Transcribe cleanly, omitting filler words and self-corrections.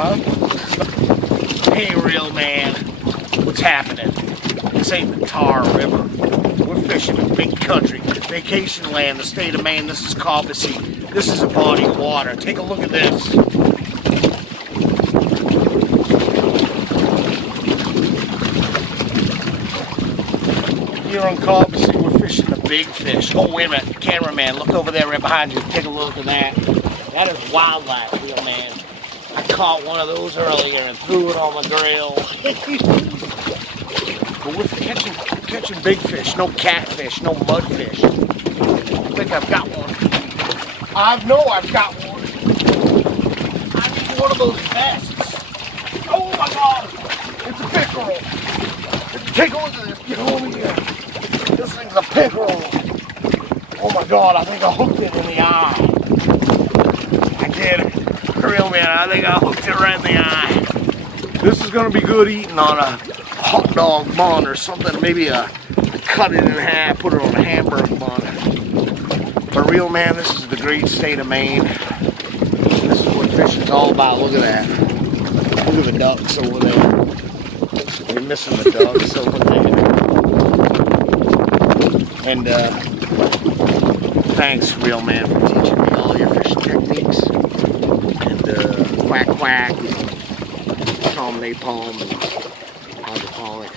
Huh? Hey, real man. What's happening? This ain't the Tar River. We're fishing in big country, vacation land, the state of Maine. This is Cobbossee. This is a body of water. Take a look at this. Here on Cobbossee, we're fishing the big fish. Oh, wait a minute. Cameraman, look over there right behind you. Take a look at that. That is wildlife, real man. I caught one of those earlier and threw it on my grill. But we're catching big fish, no catfish, no mudfish. I think I've got one. I know I've got one. I need one of those vests. Oh my God, it's a pickerel. Take a look at this. Get over here. This thing's a pickerel. Oh my God, I think I hooked it in the eye. I did it. Real man, I think I hooked it right in the eye. This is gonna be good eating on a hot dog bun or something. Maybe cut it in half, put it on a hamburger bun. But real man, this is the great state of Maine. This is what fishing's all about. Look at that. Look at the ducks over there. We're missing the ducks over there. And thanks, real man, for teaching me all your fishing techniques. And quack quack, Tom Napalm, and hydroponic.